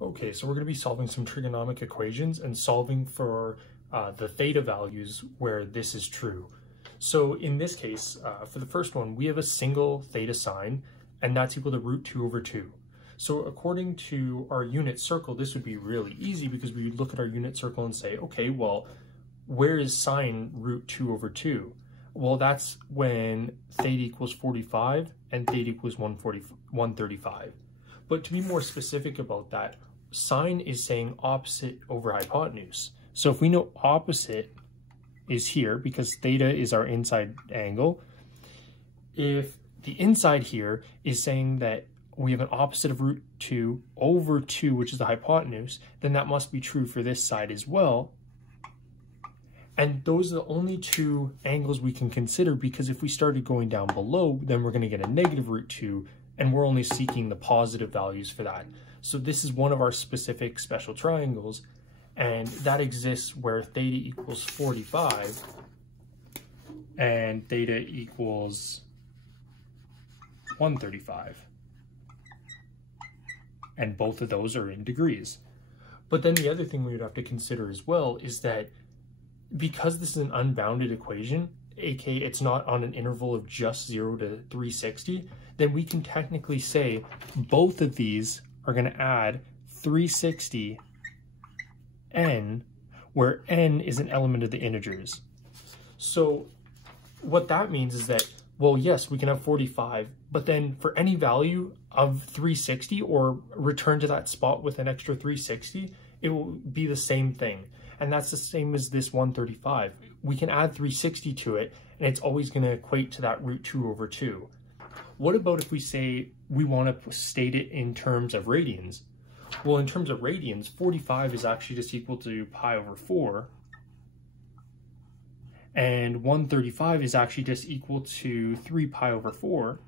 Okay, so we're going to be solving some trigonometric equations and solving for the theta values where this is true. So in this case, for the first one, we have a single theta sign, and that's equal to root 2 over 2. So according to our unit circle, this would be really easy because we would look at our unit circle and say, okay, well, where is sine root 2 over 2? Well, that's when theta equals 45 and theta equals 135. But to be more specific about that, sine is saying opposite over hypotenuse. So if we know opposite is here, because theta is our inside angle, if the inside here is saying that we have an opposite of root 2 over 2, which is the hypotenuse, then that must be true for this side as well. And those are the only two angles we can consider, because if we started going down below, then we're going to get a negative root 2, and we're only seeking the positive values for that. So this is one of our specific special triangles, and that exists where theta equals 45 and theta equals 135. And both of those are in degrees. But then the other thing we would have to consider as well is that because this is an unbounded equation, aka it's not on an interval of just 0 to 360, then we can technically say both of these are going to add 360 n, where n is an element of the integers. So what that means is that, well, yes, we can have 45, but then for any value of 360 or return to that spot with an extra 360, it will be the same thing. And that's the same as this 135. We can add 360 to it, and it's always going to equate to that root 2 over 2. What about if we say we want to state it in terms of radians? Well, in terms of radians, 45 is actually just equal to pi over 4. And 135 is actually just equal to 3 pi over 4.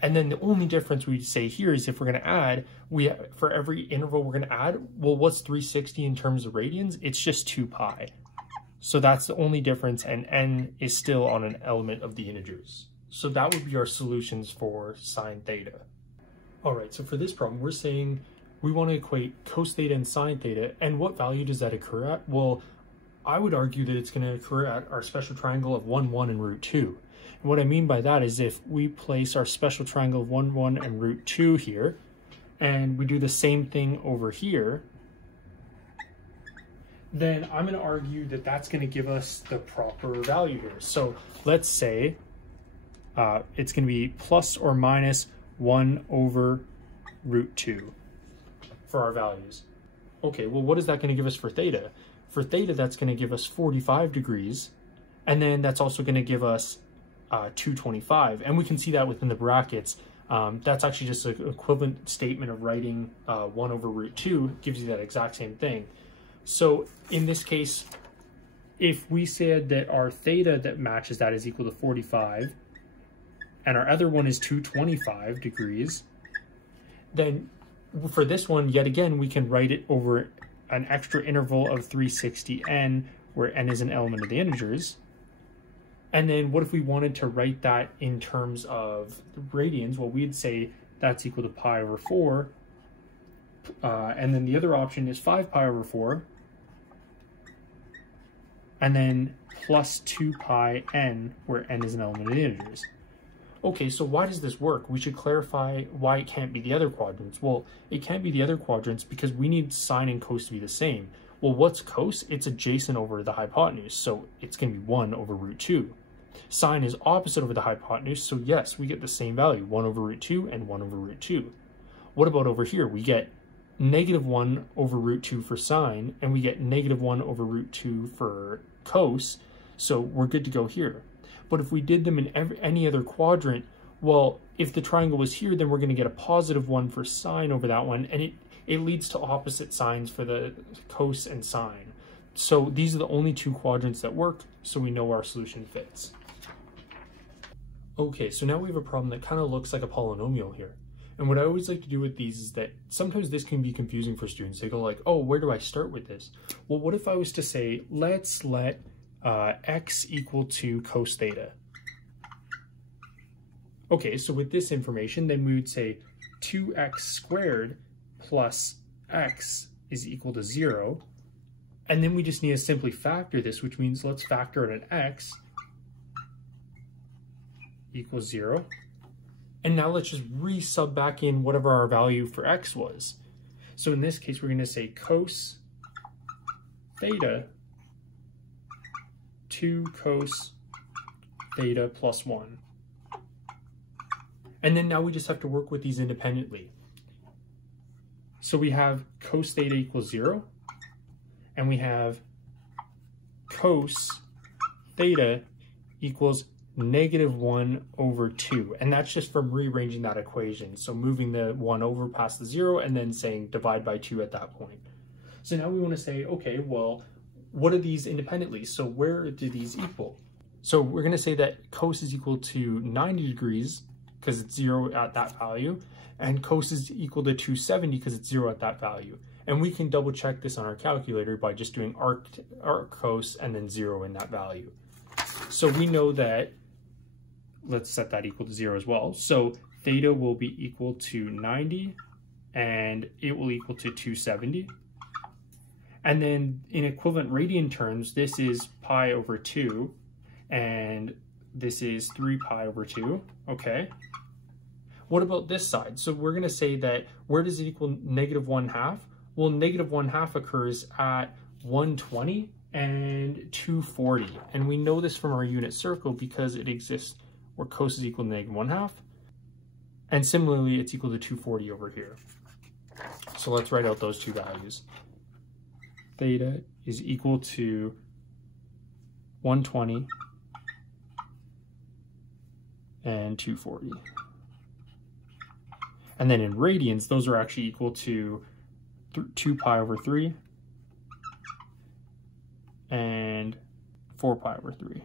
And then the only difference we say here is if we're going to add, for every interval we're going to add, well, what's 360 in terms of radians? It's just 2 pi. So that's the only difference, and n is still on an element of the integers. So that would be our solutions for sine theta. All right, so for this problem, we're saying we want to equate cos theta and sine theta, and what value does that occur at? Well, I would argue that it's going to occur at our special triangle of 1, 1 and root 2. And what I mean by that is if we place our special triangle of 1, 1 and root 2 here, and we do the same thing over here, then I'm going to argue that that's going to give us the proper value here. So let's say it's going to be plus or minus 1 over root 2 for our values. Okay, well, what is that going to give us for theta? For theta, that's going to give us 45 degrees, and then that's also going to give us 225, and we can see that within the brackets. That's actually just an equivalent statement of writing 1 over root 2, gives you that exact same thing. So in this case, if we said that our theta that matches that is equal to 45, and our other one is 225 degrees, then for this one, yet again, we can write it over an extra interval of 360n, where n is an element of the integers. And then what if we wanted to write that in terms of radians? Well, we'd say that's equal to pi over 4. And then the other option is 5 pi over 4. And then plus 2 pi n, where n is an element of the integers. Okay, so why does this work? We should clarify why it can't be the other quadrants. Well, it can't be the other quadrants because we need sine and cos to be the same. Well, what's cos? It's adjacent over the hypotenuse, so it's going to be 1 over root 2. Sine is opposite over the hypotenuse, so yes, we get the same value, 1 over root 2 and 1 over root 2. What about over here? We get negative 1 over root 2 for sine, and we get negative 1 over root 2 for cos, so we're good to go here. But if we did them in any other quadrant, well, if the triangle was here, then we're going to get a positive 1 for sine over that one, and it leads to opposite signs for the cos and sine. So these are the only two quadrants that work, so we know our solution fits. Okay, so now we have a problem that kind of looks like a polynomial here. And what I always like to do with these is that sometimes this can be confusing for students. They go like, oh, where do I start with this? Well, what if I was to say, let's let x equal to cos theta. Okay, so with this information, then we would say 2x squared plus x is equal to 0. And then we just need to simply factor this, which means let's factor in an x equals 0. And now let's just re-sub back in whatever our value for x was. So in this case, we're going to say cos theta 2 cos theta plus 1. And then now we just have to work with these independently. So we have cos theta equals 0, and we have cos theta equals -1/2. And that's just from rearranging that equation. So moving the 1 over past the 0 and then saying divide by 2 at that point. So now we want to say, okay, well, what are these independently? So where do these equal? So we're going to say that cos is equal to 90 degrees because it's 0 at that value, and cos is equal to 270 because it's 0 at that value. And we can double check this on our calculator by just doing arc cos and then 0 in that value. So we know that, let's set that equal to 0 as well. So theta will be equal to 90 and it will equal to 270. And then in equivalent radian terms, this is pi over 2 and this is 3 pi over 2, okay? What about this side? So we're gonna say that where does it equal -1/2? Well, -1/2 occurs at 120 and 240. And we know this from our unit circle because it exists where cos is equal to -1/2. And similarly, it's equal to 240 over here. So let's write out those two values. Theta is equal to 120 and 240. And then in radians, those are actually equal to 2 pi over 3 and 4 pi over 3.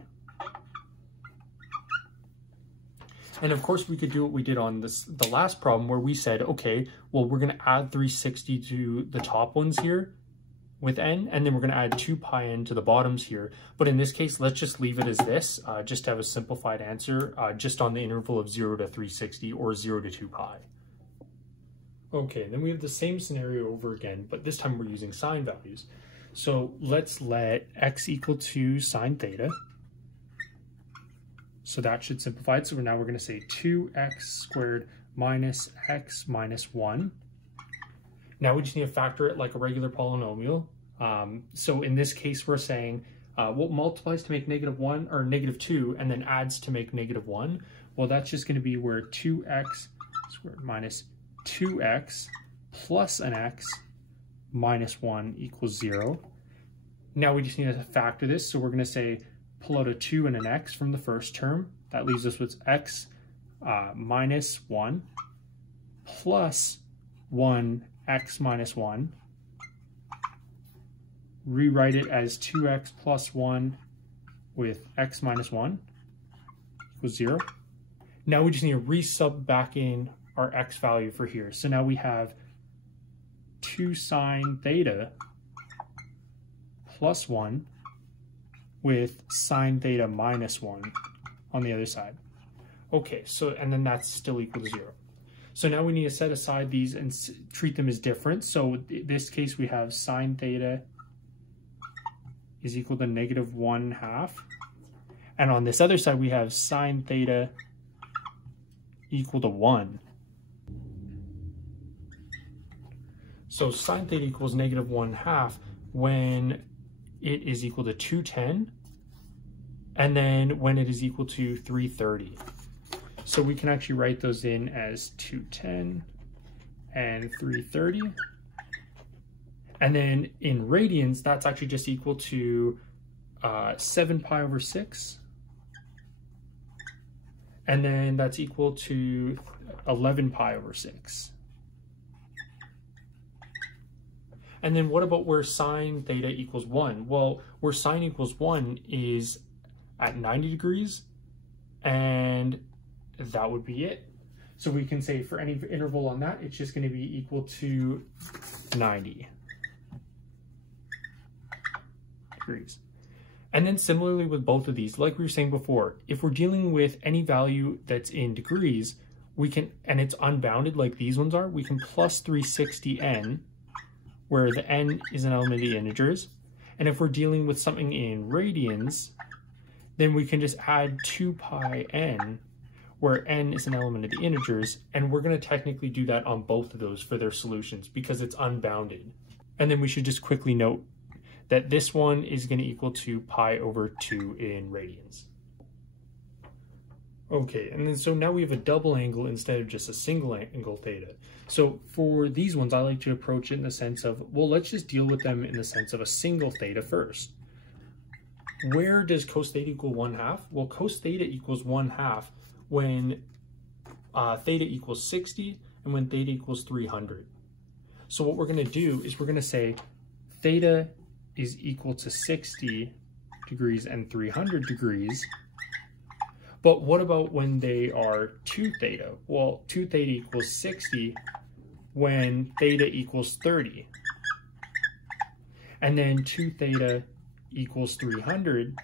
And of course, we could do what we did on the last problem where we said, okay, well, we're going to add 360 to the top ones here with n, and then we're going to add 2 pi n to the bottoms here. But in this case, let's just leave it as this, just to have a simplified answer, just on the interval of 0 to 360 or 0 to 2 pi. Okay, then we have the same scenario over again, but this time we're using sine values. So let's let x equal to sine theta. So that should simplify it. So now we're going to say 2x squared minus x minus 1. Now we just need to factor it like a regular polynomial. So in this case, we're saying what multiplies to make -1 or -2 and then adds to make -1. Well, that's just going to be where 2x squared minus 2x plus an x minus 1 equals 0. Now we just need to factor this. So we're going to say pull out a 2 and an x from the first term. That leaves us with x minus 1 plus 1 x minus 1. Rewrite it as 2x plus 1 with x minus 1 equals 0. Now we just need to resub back in our x value for here. So now we have 2 sine theta plus 1 with sine theta minus 1 on the other side. Okay, so and then that's still equal to 0. So now we need to set aside these and treat them as different. So in this case, we have sine theta is equal to -1/2. And on this other side, we have sine theta equal to 1. So sine theta equals -1/2 when it is equal to 210, and then when it is equal to 330. So we can actually write those in as 210 and 330. And then in radians, that's actually just equal to 7 pi over 6. And then that's equal to 11 pi over 6. And then what about where sine theta equals 1? Well, where sine equals 1 is at 90 degrees, and that would be it. So we can say for any interval on that, it's just going to be equal to 90 degrees. And then similarly with both of these, like we were saying before, if we're dealing with any value that's in degrees, we can, and it's unbounded like these ones are, we can plus 360n, where the n is an element of the integers. And if we're dealing with something in radians, then we can just add 2 pi n, where n is an element of the integers, and we're going to technically do that on both of those for their solutions because it's unbounded. And then we should just quickly note that this one is going to equal to pi over 2 in radians. Okay, and then so now we have a double angle instead of just a single angle theta. So for these ones, I like to approach it in the sense of, well, let's just deal with them in the sense of a single theta first. Where does cos theta equal 1/2? Well, cos theta equals 1/2 when theta equals 60 and when theta equals 300. So what we're going to do is we're going to say theta is equal to 60 degrees and 300 degrees. But what about when they are 2 theta? Well, 2 theta equals 60 when theta equals 30. And then 2 theta equals 300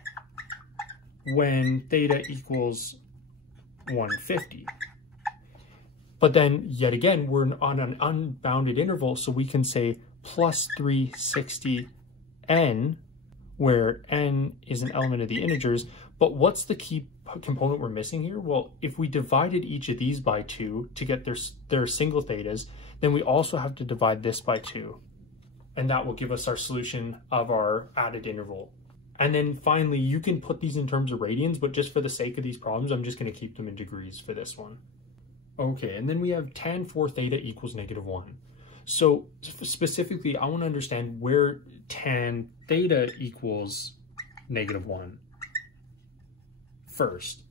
when theta equals 150. But then, yet again, we're on an unbounded interval, so we can say plus 360n, where n is an element of the integers. But what's the key component we're missing here? Well, if we divided each of these by 2 to get their single thetas, then we also have to divide this by 2. And that will give us our solution of our added interval. And then finally, you can put these in terms of radians, but just for the sake of these problems, I'm just going to keep them in degrees for this one. Okay, and then we have tan 4 theta equals -1. So specifically, I want to understand where tan theta equals -1 first.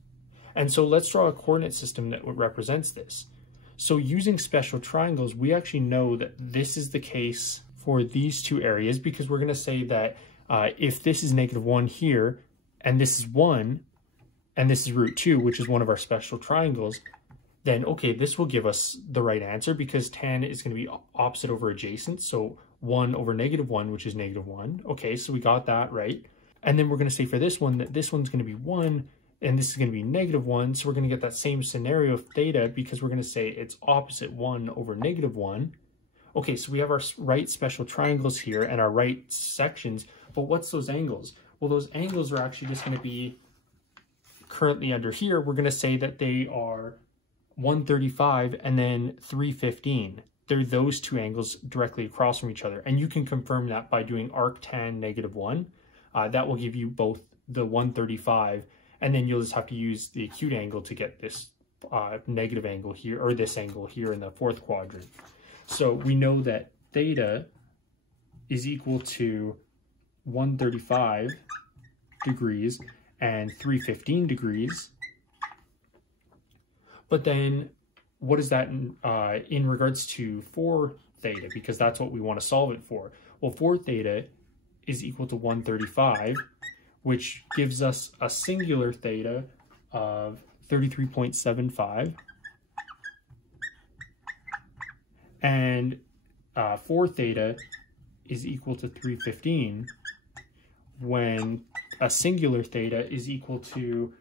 And so let's draw a coordinate system that represents this. So using special triangles, we actually know that this is the case for these two areas, because we're going to say that if this is -1 here, and this is 1, and this is root 2, which is one of our special triangles, then okay, this will give us the right answer because tan is going to be opposite over adjacent. So 1 over -1, which is -1. Okay, so we got that right. And then we're going to say for this one that this one's going to be 1 and this is going to be -1. So we're going to get that same scenario of theta because we're going to say it's opposite 1 over -1. Okay, so we have our right special triangles here and our right sections, but what's those angles? Well, those angles are actually just going to be currently under here. We're going to say that they are 135 and then 315. They're those two angles directly across from each other. And you can confirm that by doing arctan -1. That will give you both the 135, and then you'll just have to use the acute angle to get this negative angle here, or this angle here in the fourth quadrant. So we know that theta is equal to 135 degrees and 315 degrees. But then what is that in regards to 4 theta? Because that's what we want to solve it for. Well, 4 theta is equal to 135, which gives us a singular theta of 33.75. And 4 theta is equal to 315 when a singular theta is equal to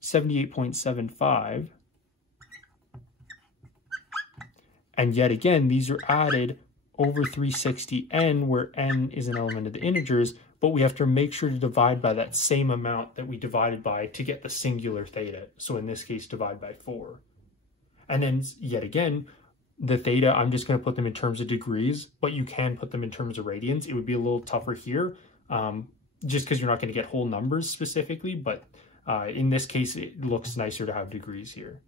78.75. And yet again, these are added over 360n, where n is an element of the integers, but we have to make sure to divide by that same amount that we divided by to get the singular theta. So in this case, divide by 4. And then yet again, the theta, I'm just going to put them in terms of degrees, but you can put them in terms of radians. It would be a little tougher here, just because you're not going to get whole numbers specifically, but in this case, it looks nicer to have degrees here.